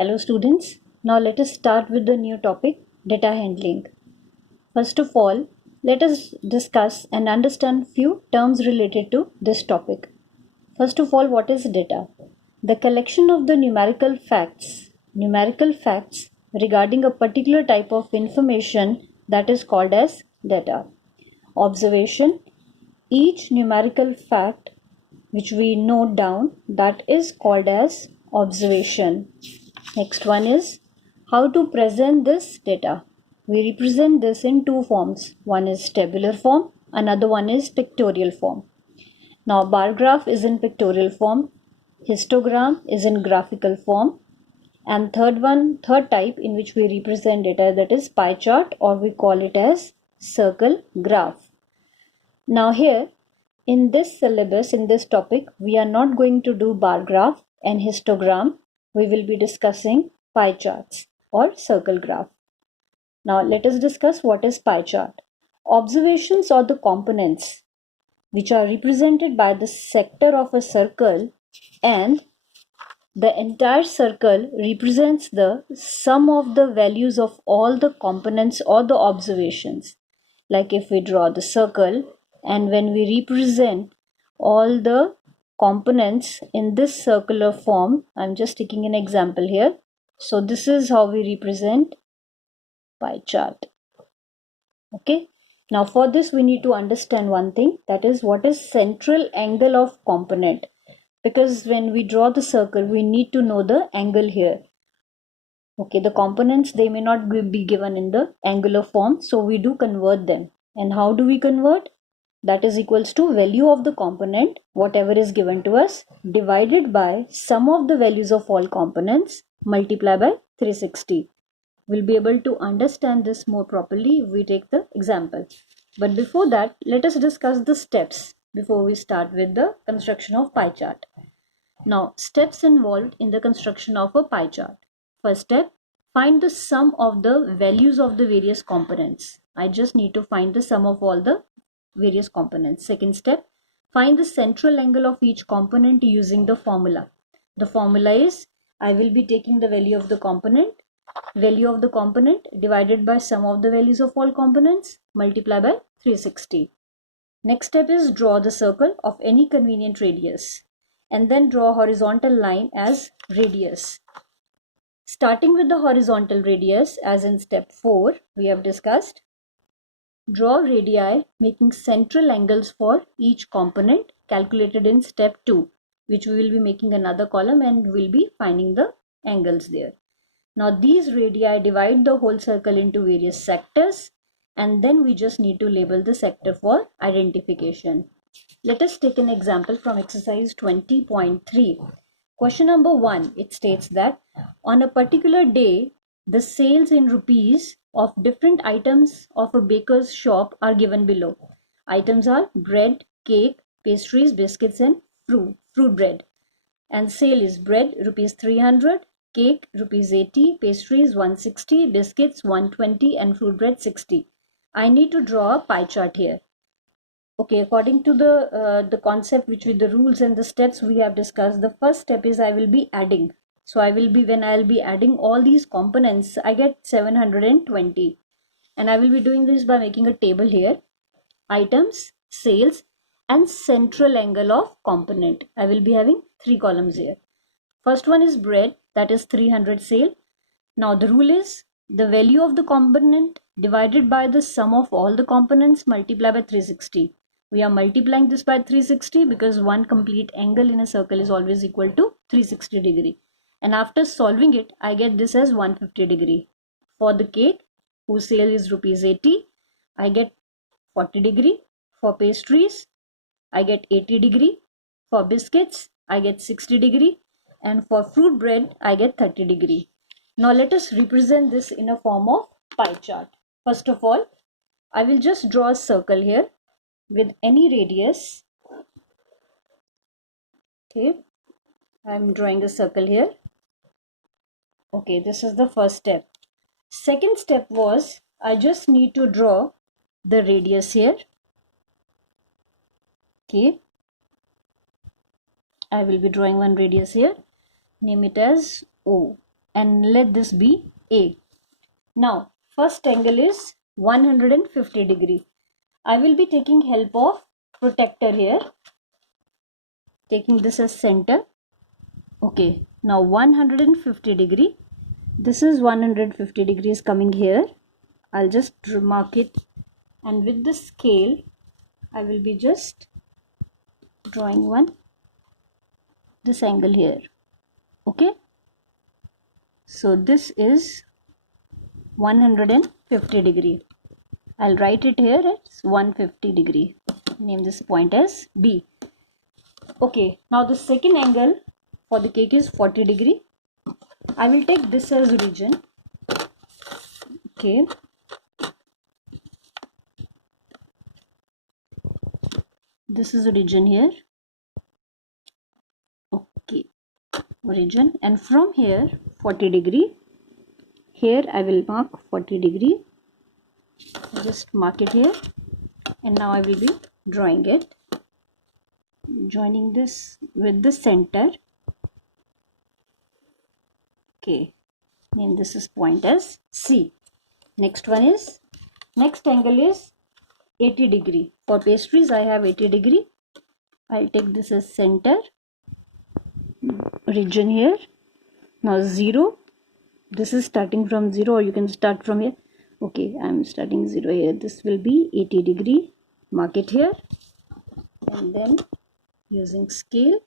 Hello students, now let us start with the new topic data handling. First of all, let us discuss and understand few terms related to this topic. First of all, what is data? The collection of the numerical facts regarding a particular type of information that is called as data. Observation, each numerical fact which we note down, that is called as observation. Next one is how to present this data. We represent this in two forms. One is tabular form, another one is pictorial form. Now bar graph is in pictorial form, histogram is in graphical form, and third type in which we represent data, that is pie chart, or we call it as circle graph. Now here in this syllabus, in this topic, we are not going to do bar graph and histogram. We will be discussing pie charts or circle graph. Now let us discuss what is pie chart. Observations or the components which are represented by the sector of a circle, and the entire circle represents the sum of the values of all the components or the observations. Like if we draw the circle and when we represent all the components in this circular form, I'm just taking an example here. So this is how we represent pie chart. Okay. Now for this we need to understand one thing, that is what is central angle of component. Because when we draw the circle, we need to know the angle here. Okay, the components, they may not be given in the angular form, so we do convert them. And how do we convert? That is equals to value of the component, whatever is given to us, divided by sum of the values of all components, multiply by 360. We'll be able to understand this more properly if we take the example. But before that, let us discuss the steps before we start with the construction of pie chart. Now, steps involved in the construction of a pie chart. First step, find the sum of the values of the various components. I just need to find the sum of all the various components. Second step, find the central angle of each component using the formula. The formula is, I will be taking the value of the component divided by sum of the values of all components, multiply by 360. Next step is draw the circle of any convenient radius, and then draw a horizontal line as radius. Starting with the horizontal radius, as in step 4 we have discussed, draw radii making central angles for each component calculated in step 2, which we will be making another column and we'll be finding the angles there. Now these radii divide the whole circle into various sectors, and then we just need to label the sector for identification. Let us take an example from exercise 20.3. Question number 1, it states that on a particular day, the sales in rupees of different items of a baker's shop are given below. Items are bread, cake, pastries, biscuits and fruit bread. And sale is bread rupees 300, cake rupees 80, pastries 160, biscuits 120 and fruit bread 60. I need to draw a pie chart here. Okay, according to the concept, which with the rules and the steps we have discussed, the first step is I will be adding. So when I'll be adding all these components, I get 720. And I will be doing this by making a table here. Items, sales and central angle of component. I will be having 3 columns here. First one is bread, that is 300 sale. Now the rule is the value of the component divided by the sum of all the components multiplied by 360. We are multiplying this by 360 because one complete angle in a circle is always equal to 360 degree. And after solving it, I get this as 150 degree. For the cake, whose sale is rupees 80, I get 40 degree. For pastries, I get 80 degree. For biscuits, I get 60 degree. And for fruit bread, I get 30 degree. Now let us represent this in a form of pie chart. First of all, I will just draw a circle here with any radius. Okay, I am drawing a circle here. Okay, this is the first step. Second step was I just need to draw the radius here. Okay, I will be drawing one radius here. Name it as O. and let this be A. Now first angle is 150 degree. I will be taking help of protractor here, taking this as center. Okay, now 150 degree. This is 150 degrees coming here. I'll just mark it, and with the scale I will be just drawing this angle here. Okay, so this is 150 degree. I'll write it here as 150 degree. Name this point as B. Okay, now the second angle for the cake is 40 degree. I will take this as origin. Okay, this is origin here. Okay, origin, and from here 40 degree. Here I will mark 40 degree. Just mark it here, and now I will be drawing it, joining this with the center. Okay, name this is point as C. Next angle is 80 degree. For pastries I have 80 degree. I'll take this as center, region here. Now 0, this is starting from 0, or you can start from here. Okay, I'm starting 0 here. This will be 80 degree. Mark it here, and then using scale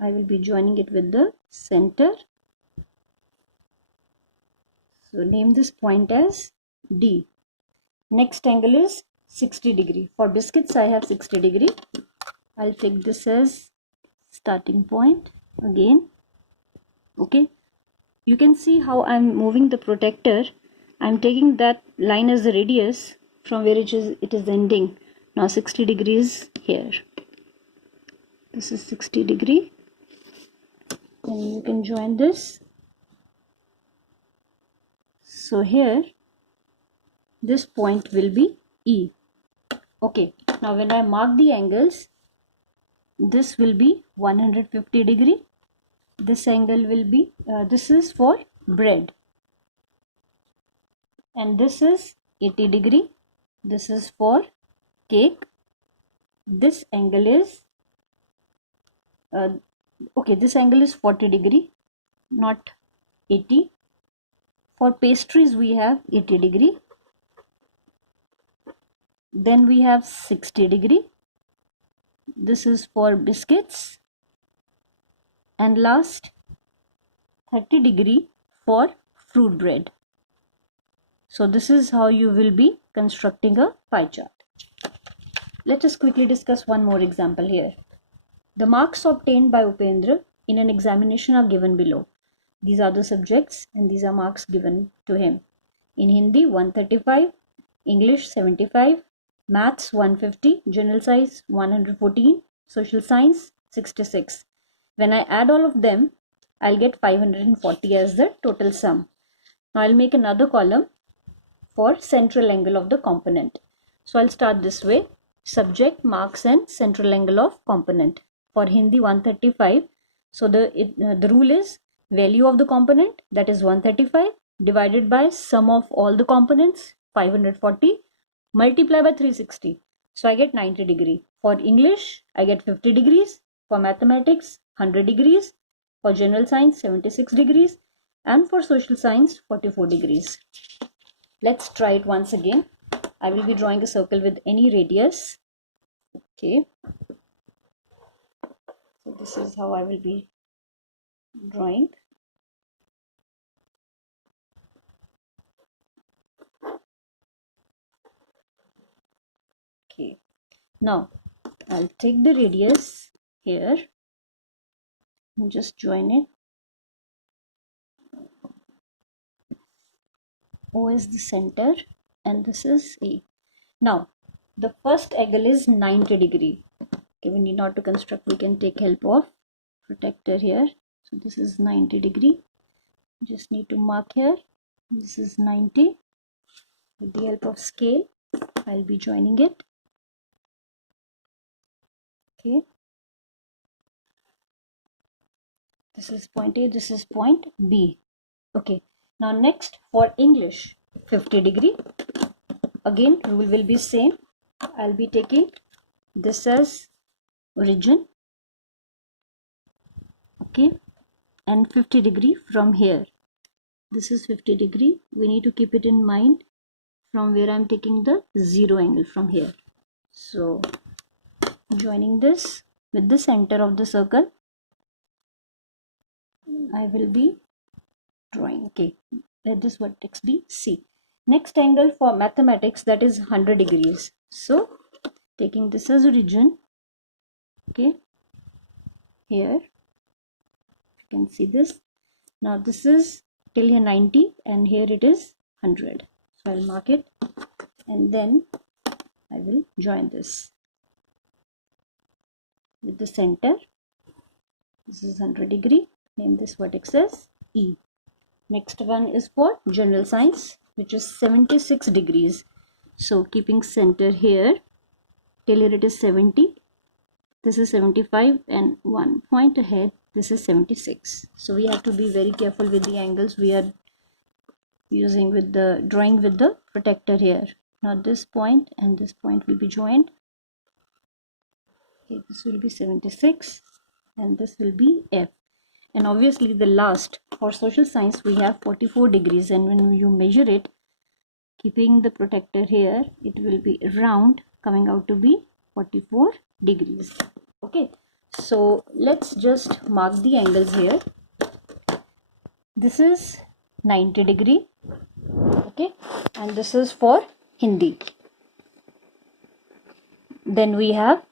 I will be joining it with the center. So name this point as D. Next angle is 60 degree. For biscuits I have 60 degree. I'll take this as starting point again. Okay, you can see how I'm moving the protractor. I'm taking that line as the radius from where it is ending. Now 60 degrees here. This is 60 degree. Then you can join this. So here this point will be E. Okay, now when I mark the angles, this will be 150 degree. This angle will be, this is for bread, and this is 80 degree. This is for cake. This angle is, okay, this angle is 40 degree, not 80. For pastries we have 80 degree. Then we have 60 degree. This is for biscuits, and last 30 degree for fruit bread. So this is how you will be constructing a pie chart. Let us quickly discuss one more example here. The marks obtained by Upendra in an examination are given below. These are the subjects and these are marks given to him. In Hindi 135, English 75, Maths 150, General Science 114, Social Science 66. When I add all of them, I'll get 540 as the total sum. Now I'll make another column for central angle of the component. So I'll start this way: subject, marks, and central angle of component. For Hindi 135, so the rule is value of the component, that is 135, divided by sum of all the components 540, multiply by 360. So I get 90 degree. For English I get 50 degrees, for mathematics 100 degrees, for general science 76 degrees, and for social science 44 degrees. Let's try it once again. I will be drawing a circle with any radius. Okay, so this is how I will be drawing. Okay, now I'll take the radius here and just join it. O is the center and this is A. Now the first angle is 90 degree. Okay, we need not to construct, we can take help of protractor here. So this is 90 degree. Just need to mark here. This is 90. With the help of scale, I'll be joining it. Okay. This is point A, this is point B. Okay, now next for English, 50 degree. Again, rule will be same. I'll be taking this as origin, okay, and 50 degree from here. This is 50 degree. We need to keep it in mind from where I'm taking the 0 angle from here. So joining this with the center of the circle, I will be drawing. Okay, let this vertex be C. Next angle for mathematics, that is 100 degrees. So taking this as origin, okay, here you can see this. Now this is till here 90 and here it is 100. So I'll mark it and then I will join this with the center. This is 100 degree. Name this vertex as E. Next one is for general science, which is 76 degrees. So keeping center here, till here it is 70. This is 75 and 1 point ahead, this is 76. So we have to be very careful with the angles we are using with the drawing with the protector here. Now this point and this point will be joined. Okay, this will be 76 and this will be F. And obviously the last for social science we have 44 degrees, and when you measure it keeping the protector here, it will be round, coming out to be 44 degrees. Okay, so let's just mark the angles here. This is 90 degree, okay, and this is for Hindi. Then we have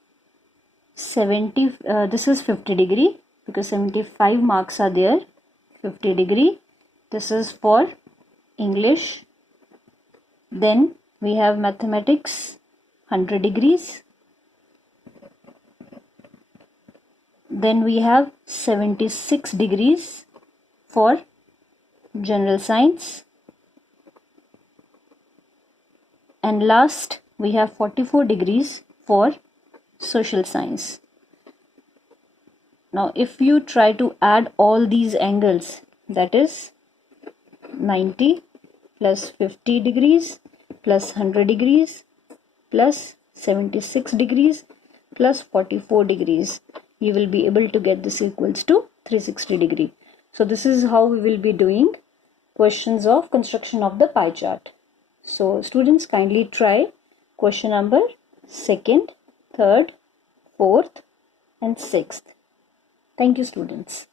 70, this is 50 degree because 75 marks are there. 50 degree, this is for English. Then we have mathematics, 100 degrees. Then we have 76 degrees for general science. And last we have 44 degrees for social science. Now if you try to add all these angles, that is 90 plus 50 degrees plus 100 degrees plus 76 degrees plus 44 degrees, you will be able to get this equals to 360 degree. So this is how we will be doing questions of construction of the pie chart. So students, kindly try question number 2nd, 3rd, 4th and 6th. Thank you students.